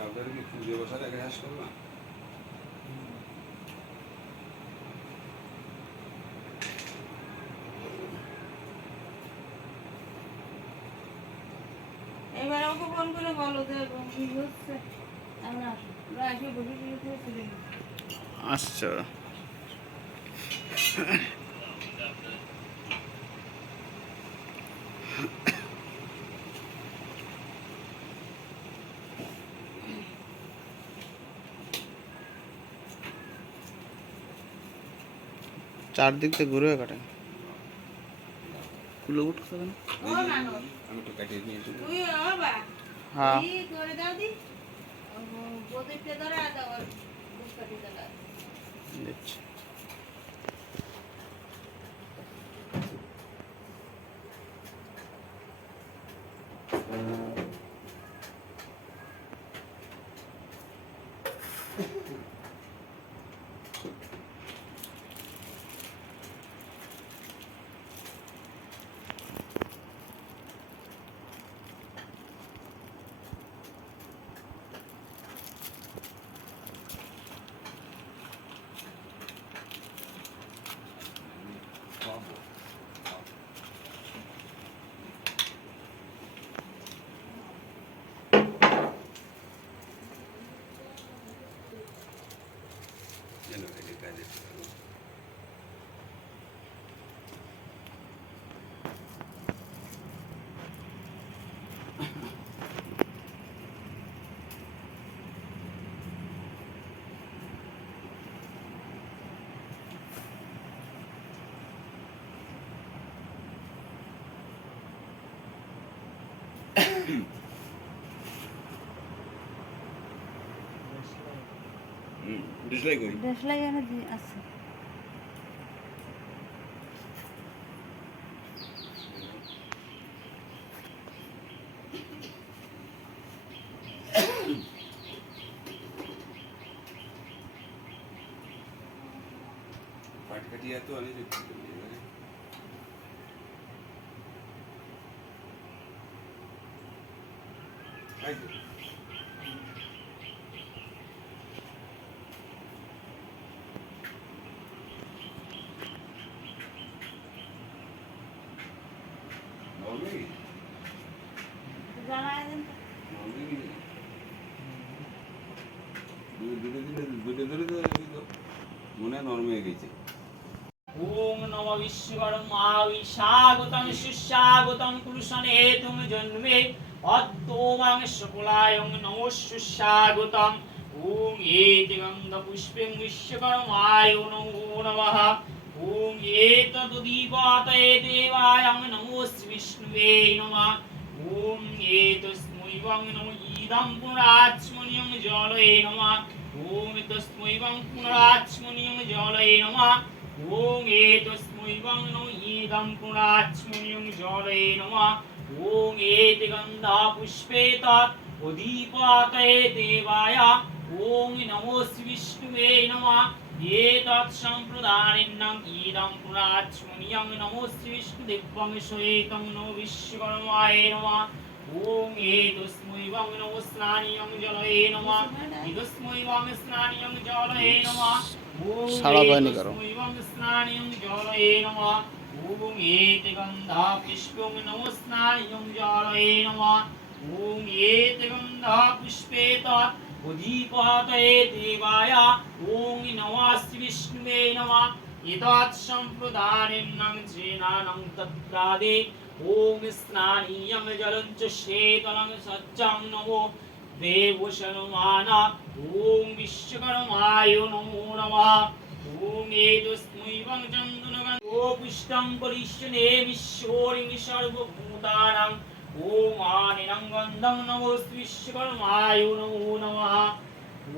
Doctor কি খুঁজে বসার আগে হাসপাতাল না এবার ওকে ফোন করে বলো যে কি হচ্ছে আমরা এসে বসে চলে আচ্ছা চারদিক থেকে ঘুরে কাটে কুলো উঠছে কেন আমি তো কাটিয়ে নিয়েছি তুই বাবা হ্যাঁ এই করে দাও দি প্রত্যেকটা ধরে দাও আর বুঝতে দাও দেখছি ডিসলাইক করি দেশলাই এনে দি আছে পাট কাটিয়ে তো আনি যে খাই তো নরমালি জানাই দেন মনে নরম হয়ে গেছে ওং নম বিশ্বকর্মায় স্বাগতং সুস্বাগতং পুরুষনেতুম জন্মে অদ্যমাং সকলায়ং নমো সুস্বাগতং ওং এতি গন্ধ পুষ্পেং বিশ্বকর্মায় নমো নমঃ ওং এতদীপাতয়ে দেবায়ং নমো বিষ্ণুবে নমঃ ওং এতস্মৈবং নমো ইদং পুনরাচ্মনিয়ং জলয়ে নমঃ ওং তস্মৈবং পুনরাচ্মনিয়ং জলয়ে নমঃ ওং এতস্মৈবং নমো ইদং পুনরাচ্মনিয়ং জলয়ে নমঃ ওং এতি গন্ধা পুষ্পে তৎ উদীপাতয়ে দেবায় ওং নমো বিষ্ণুবে নমঃ এতৎ সম্প্রদানেন ইদং পুনরাচ্মনিয়ং নমো বিষ্ণুদেবং সহিতং নমো বিশ্বকর্মায় নমঃ ওং এতস্মৈবং নমো স্নানিয়ং জলয়ে নমঃ ইদস্মৈবং স্নানিয়ং জলয়ে নমঃ ওং সারা বাহিনী করো। এতস্মৈবং স্নানিয়ং জলয়ে নমঃ ওং এতে গন্ধা পুষ্পং নমো স্নানিয়ং জলয়ে নমঃ ওং এতে গন্ধা পুষ্পে তৎ উদীপাতয়ে দেবায় ওং নমঃ বিষ্ণুবে নমঃ এতৎ সম্প্রদানেন জেনানং তত্রাদে ওং স্নানিয়ং জলং চ শেতলং সচ্চং নমো দেবশনমানা ওং বিশ্বকর্মায় নমো নমঃ ওং এতস্মৈবং চন্দনগন্ধো পুষ্টং পরিষ্যনে বিশ্বরিং সর্বভূতানাং ওং আনিনং গন্ধং নমো বিশ্বকর্মায় নমো নমঃ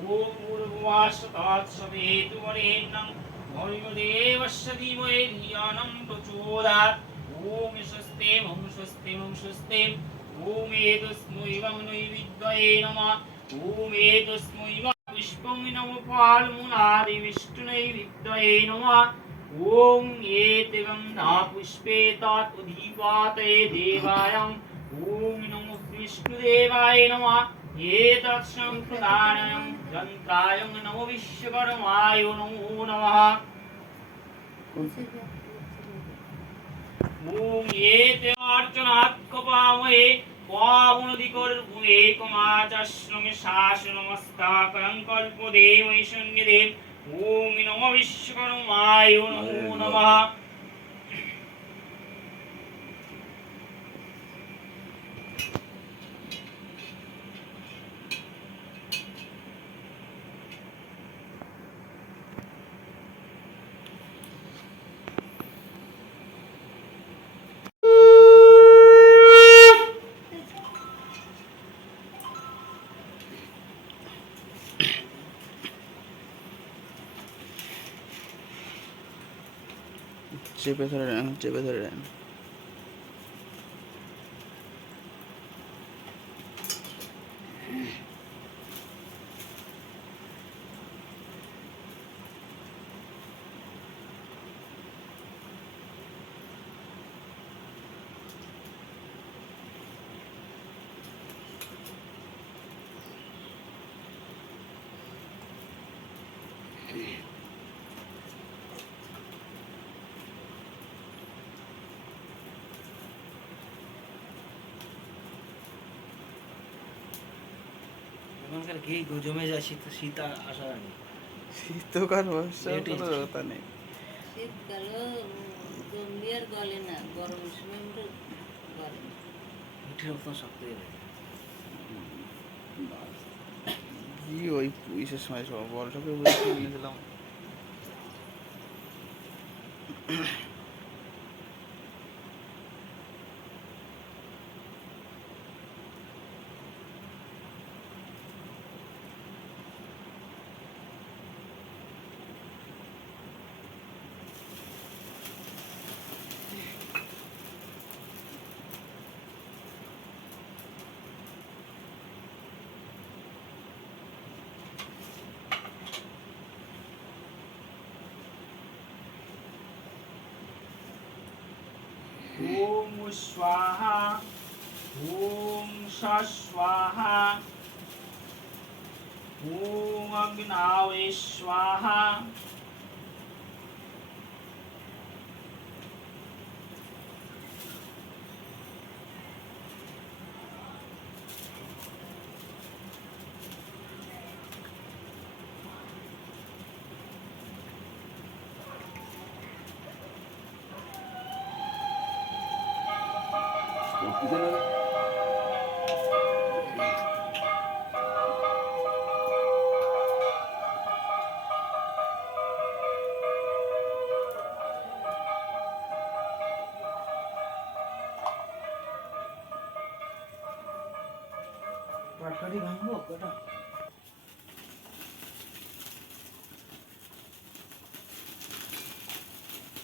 ওং পূর্ববাসতাৎসবেতু বরেণ্যং ভর্গো দেবস্য ধীমহি ধিয়ানং প্রচোদয়াৎ ওং স্বস্তিম ওং এতস্মৈবং নৈবেদ্যয়ে নমঃ ওং এতস্মৈবং পুষ্পং নমো ফাল্গুনাদি বিষ্ণুনৈবেদ্যয়ে নমঃ ওং এতে গন্ধা পুষ্পে তৎ উদীপাতয়ে দেবায়ং ওং নমো বিষ্ণুদেবায় নমঃ एतत्सम्प्रदानं यन्त्राय नमो विश्वकर्माय नमो नमः ॐ एतेऽर्चनात्कपामहे पावनदिकर्पुमेकमाचाश्रमे शासनमस्ताकं कल्पदेवै सन्निधे ॐ नमो विश्वकर्माय नमो नमः চেপে ধরে নেন, চেপে ধরে নেন। এখনকার কি জমে যায় শীত শীত আসার আগে শীতকাল বর্ষার কোনো কথা নেই। শীতকালও জলদি আর গলে না, গরমের সময় আমরা গলে না। মিঠের মতন শক্ত হয়ে যায়। কি ওই পুলিশের সময় সব বলটাকে বুঝতে নিয়েছিলাম। ॐ स्वाहा ॐ स्वाहा ॐ अग्नावे स्वाहा পাটকাঠি ভাঙবো কটা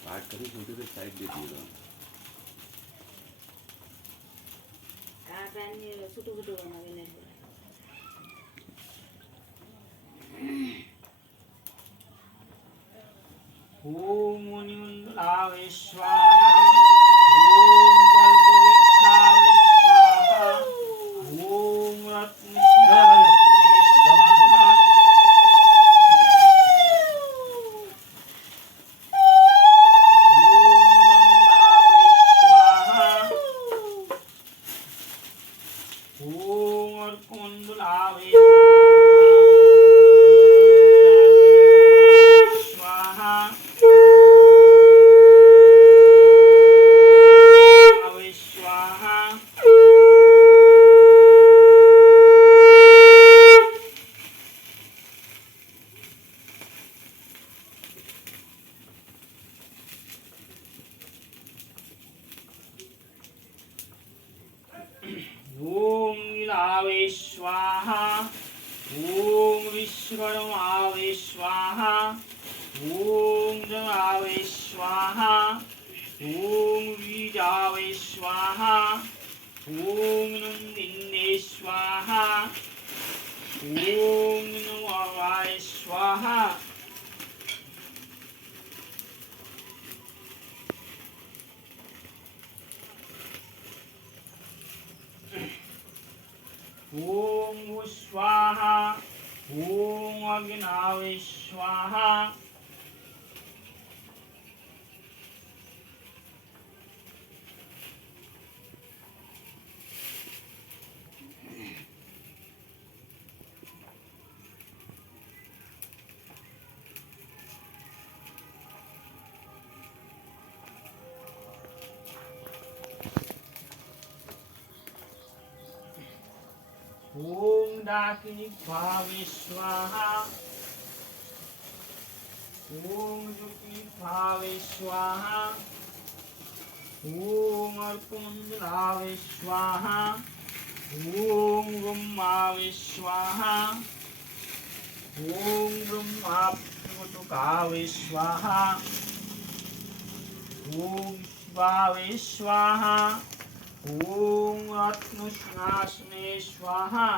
পাট কাটি ফুটে সাইড দিয়ে দিয়ে দাও। কাটা নিয়ে ছোটো ছোটো বানাবেন এরপরে। ॐ मुनिमण्डलावे स्वाहा ॐ कल्पवृक्षावे स्वाहा ॐ रत्नसिंहासने स्वाहा ॐ अर्कमण्डलावे स्वाहा स्वाहा ॐ नीलावे स्वाहा ॐ विश्वकर्मावे स्वाहा ॐ जनावे स्वाहा ॐ बीजावे स्वाहा ॐ नन्दिन्ये स्वाहा ॐ नमोवाय स्वाहा ॐ ॐ अग्नावे स्वाहा ॐ डाकिनीभावे स्वाहा ॐ जुक्तिभावे स्वाहा ॐ अर्कमण्डलावे स्वाहा ॐ ब्रह्मावे स्वाहा ॐ ब्रह्माप्तुकावे स्वाहा ॐ शिवावे स्वाहा ॐ आत्मसिंहासने स्वाहा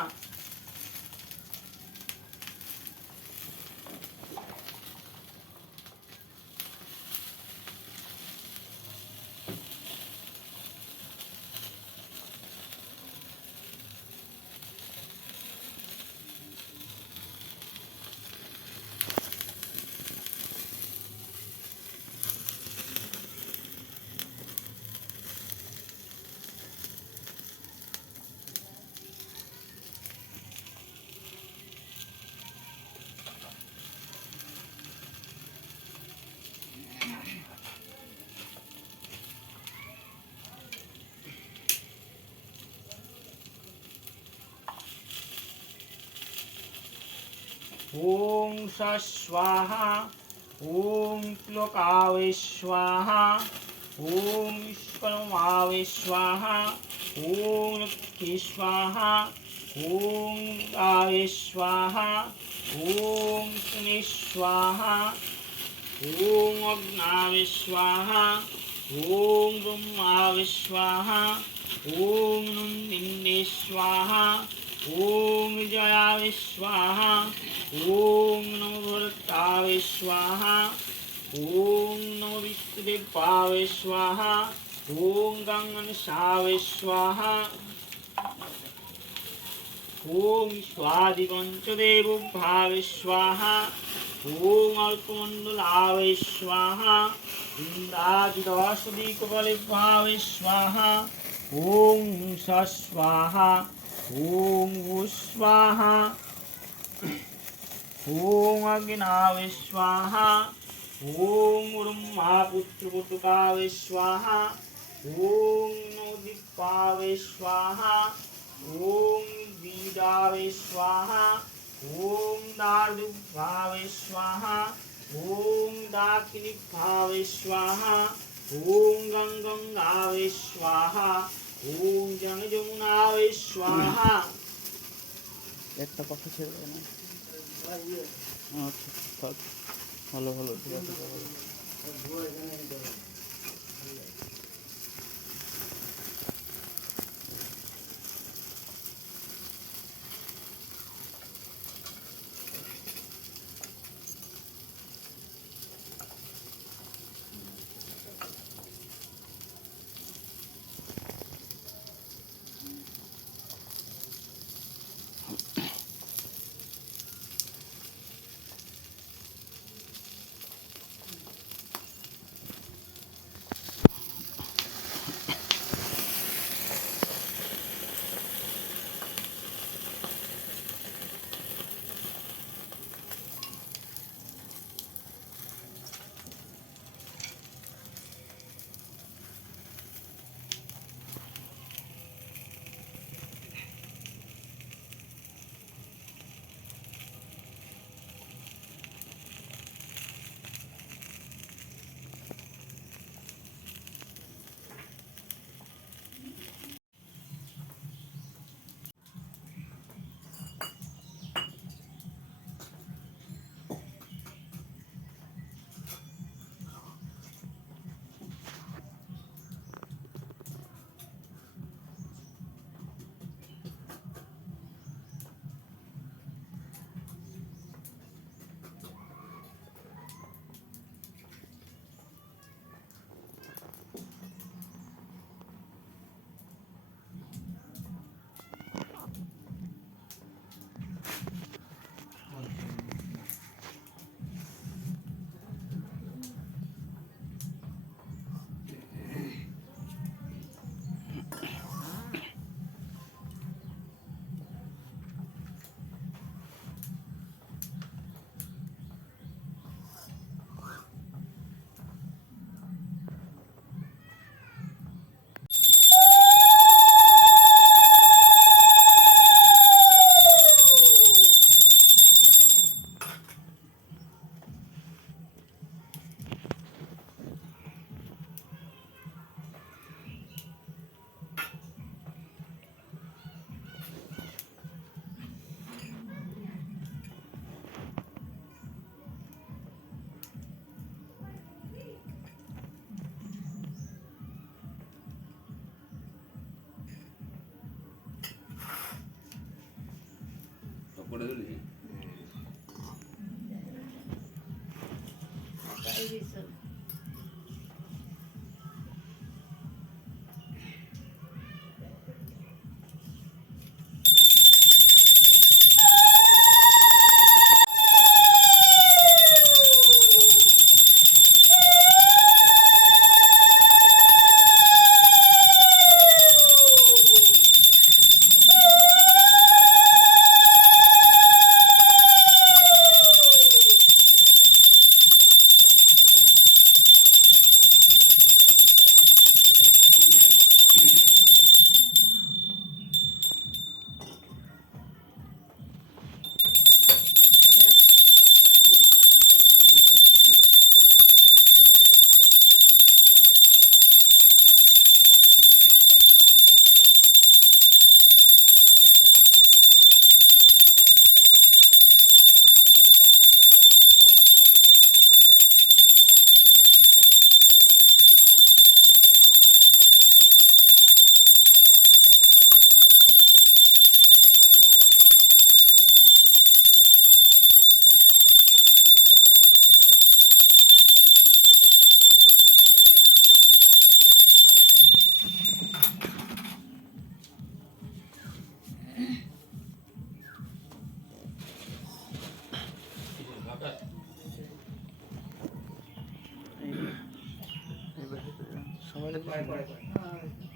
ॐ स्वाहा ॐ त्लोकावे स्वाहा ॐ विश्वकर्मावे स्वाहा ॐ लक्ष्मी स्वाहा ॐ गावे स्वाहा ॐ शनि स्वाहा ॐ अग्नावे स्वाहा ॐ ब्रह्मावे स्वाहा ॐ नन्दिन्ये स्वाहा ॐ विजयावे स्वाहा ॐ नमो भरतावे स्वाहा ॐ नमो विष्णुदेवावे स्वाहा ॐ गङ्गणसावे स्वाहा ॐ स्वादिपञ्चदेवभावे स्वाहा ॐ अर्कमण्डलावे स्वाहा इन्द्रादिदशदिक्पालभावे स्वाहा ॐ स्वाहा ॐ स्वाहा ॐ अग्नावे स्वाहा ॐ ब्रह्मापुत्रपुत्रकावे स्वाहा ॐ नोदिपावे स्वाहा ॐ बीजावे स्वाहा ॐ दार्दुभावे स्वाहा ॐ दाकिनीभावे स्वाहा ॐ गङ्गावे स्वाहा ॐ जमनावे स्वाहा একটা কথা ছেড়ে দেয় না আচ্ছা থাক ভালো ভালো ঠিক আছে করে দিলি তাই দিছো। সবাই হ্যাঁ।